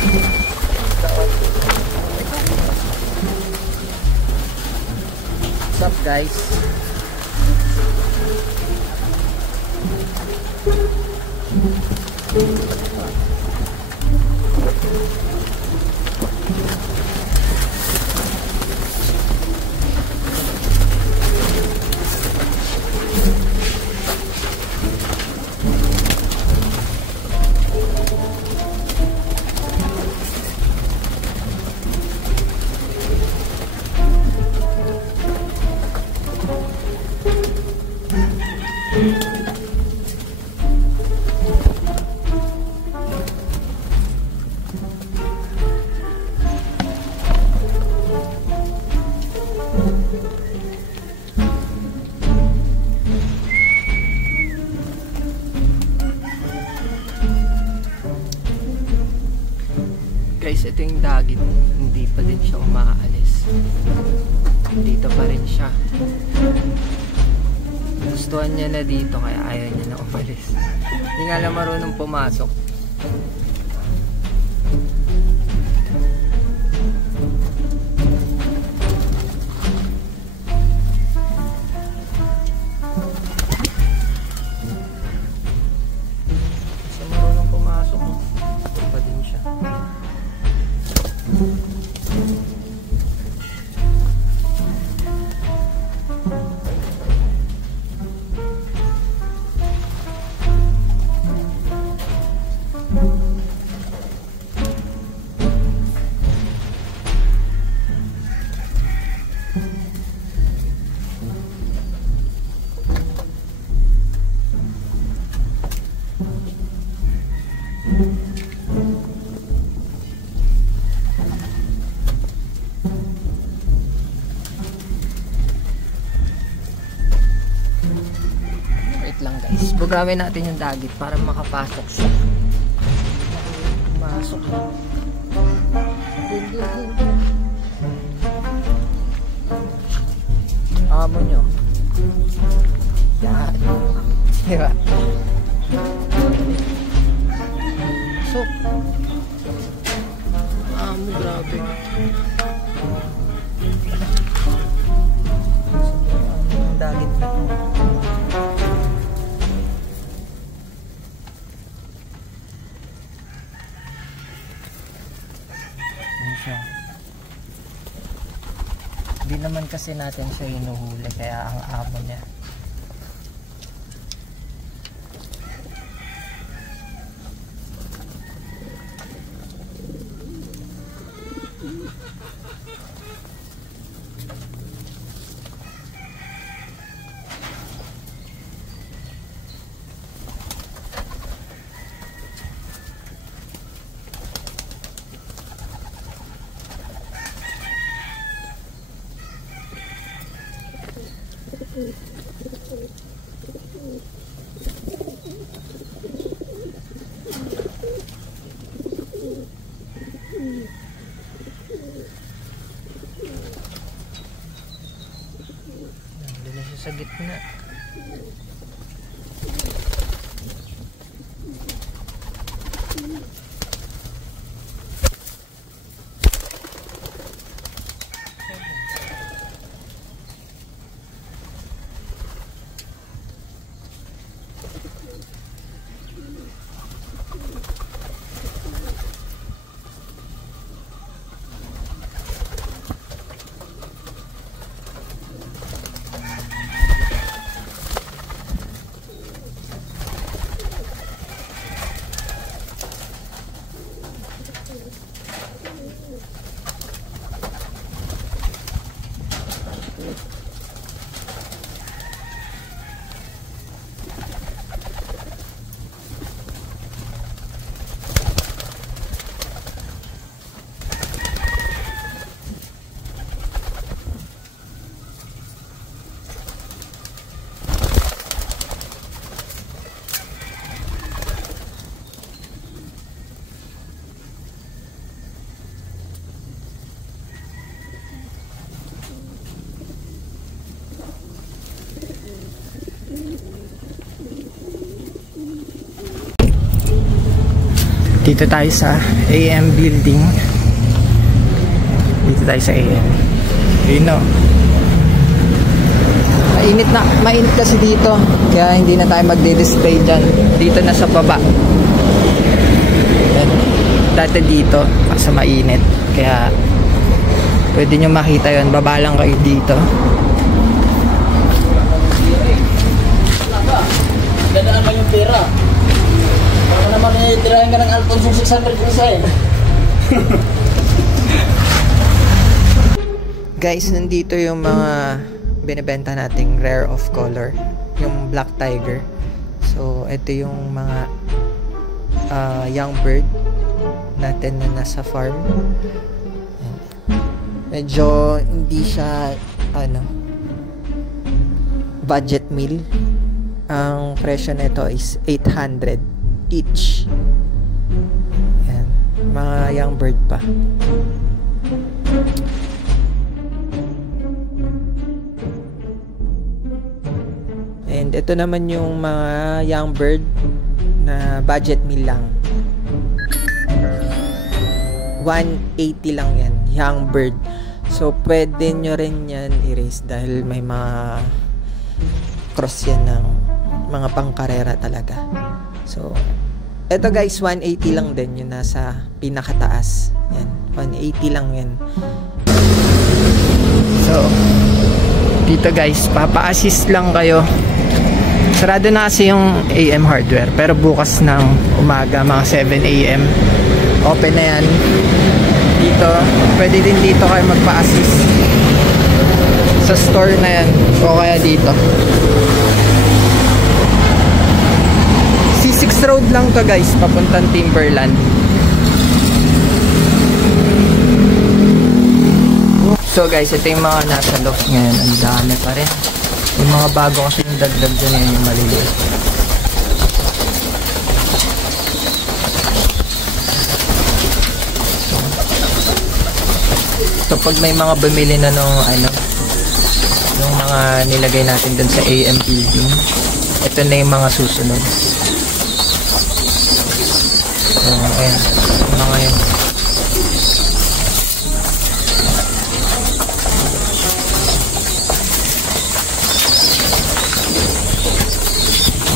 What's up guys? Guys, ito yung dagit, hindi pa din siya umaalis. Dito pa rin siya. Gustuhan niya na dito kaya ayaw niya na umalis. Hindi nga lang marunong pumasok. Kasi marunong pumasok. Dito pa din siya. Lang guys, programin natin yung dagit para makapasok siya. Pumasok na. Amo nyo. Yan. Diba? So, amo, grabe. Sobrang amo yung dagit na ito. Hindi naman kasi natin siya hinuhuli kaya ang amo niya. Nandun na siya sa gitna. Dito tayo sa AM building. Dito tayo sa AM. Yun no. Mainit kasi dito. Kaya hindi na tayo magde-display dyan. Dito na sa baba. Yan. Dati dito kasi mainit. Kaya pwede nyo makita yun. Baba lang kayo dito. Ganda naman yung pera. Baka naman tirahin ka ng Alfonso 600 isa eh. Guys, nandito yung mga binibenta nating rare of color. Yung black tiger. So, ito yung mga young bird natin na nasa farm. Medyo hindi siya budget meal. Ang presyo nito is 800 each. Yan. Mga young bird pa. And ito naman yung mga young bird na budget meal lang. 180 lang yan. Young bird. So, pwede nyo rin yan i-raise dahil may mga cross yan ng mga pangkarera talaga. So, eto guys, 180 lang din yung nasa pinakataas. Yan, 180 lang yan. So, dito guys, papa-assist lang kayo. Sarado na kasi yung AM hardware, pero bukas ng umaga, mga 7 AM, open na yan. Dito, pwede din dito kayo magpa-assist. Sa store na yan, o kaya dito. C6 road lang to guys, papuntang Timberland. So guys, ito yung mga nasa looks ngayon. Ang dami pa rin. Yung mga bago kasi yung dagdag dyan yan, yung maliliit. So pag may mga bumili na nung yung mga nilagay natin dun sa AM building, ito na yung mga susunod. So ayan, mga yun.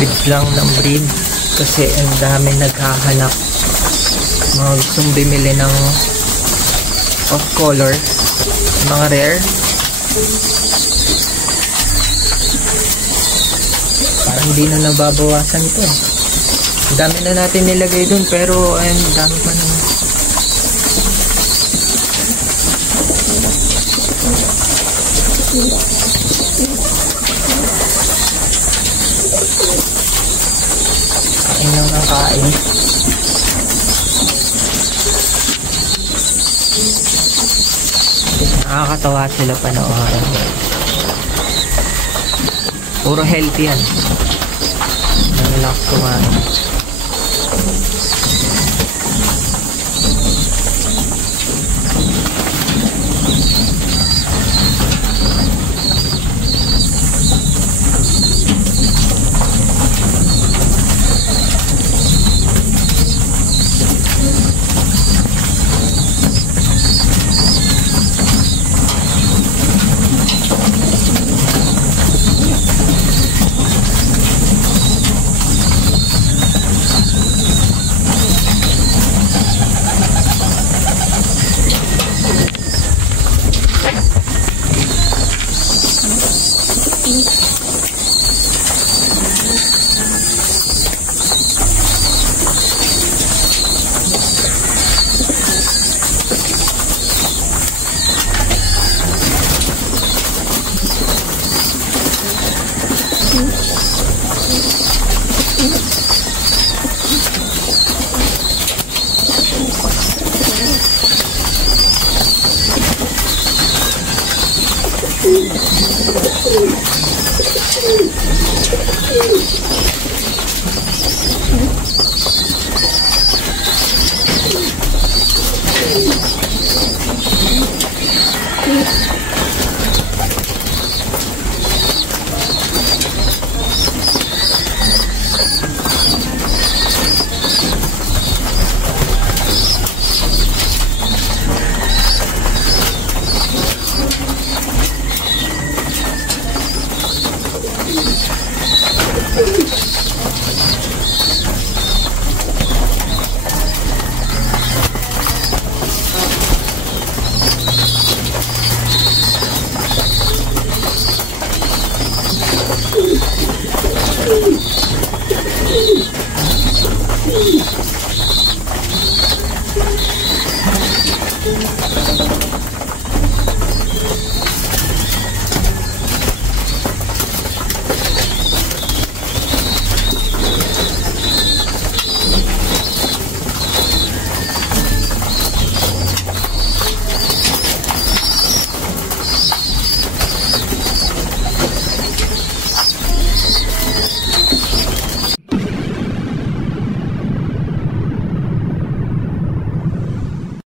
Breed lang ng breed kasi ang dami naghahanap, mga gustong bimili ng of color, mga rare. Parang hindi na nababawasan ito. Ang dami na natin nilagay dun, pero ayun, dami pa naman. Kain lang ng kain. Nakakatawa sila panoorin. Puro healthy yan. Relax kumain.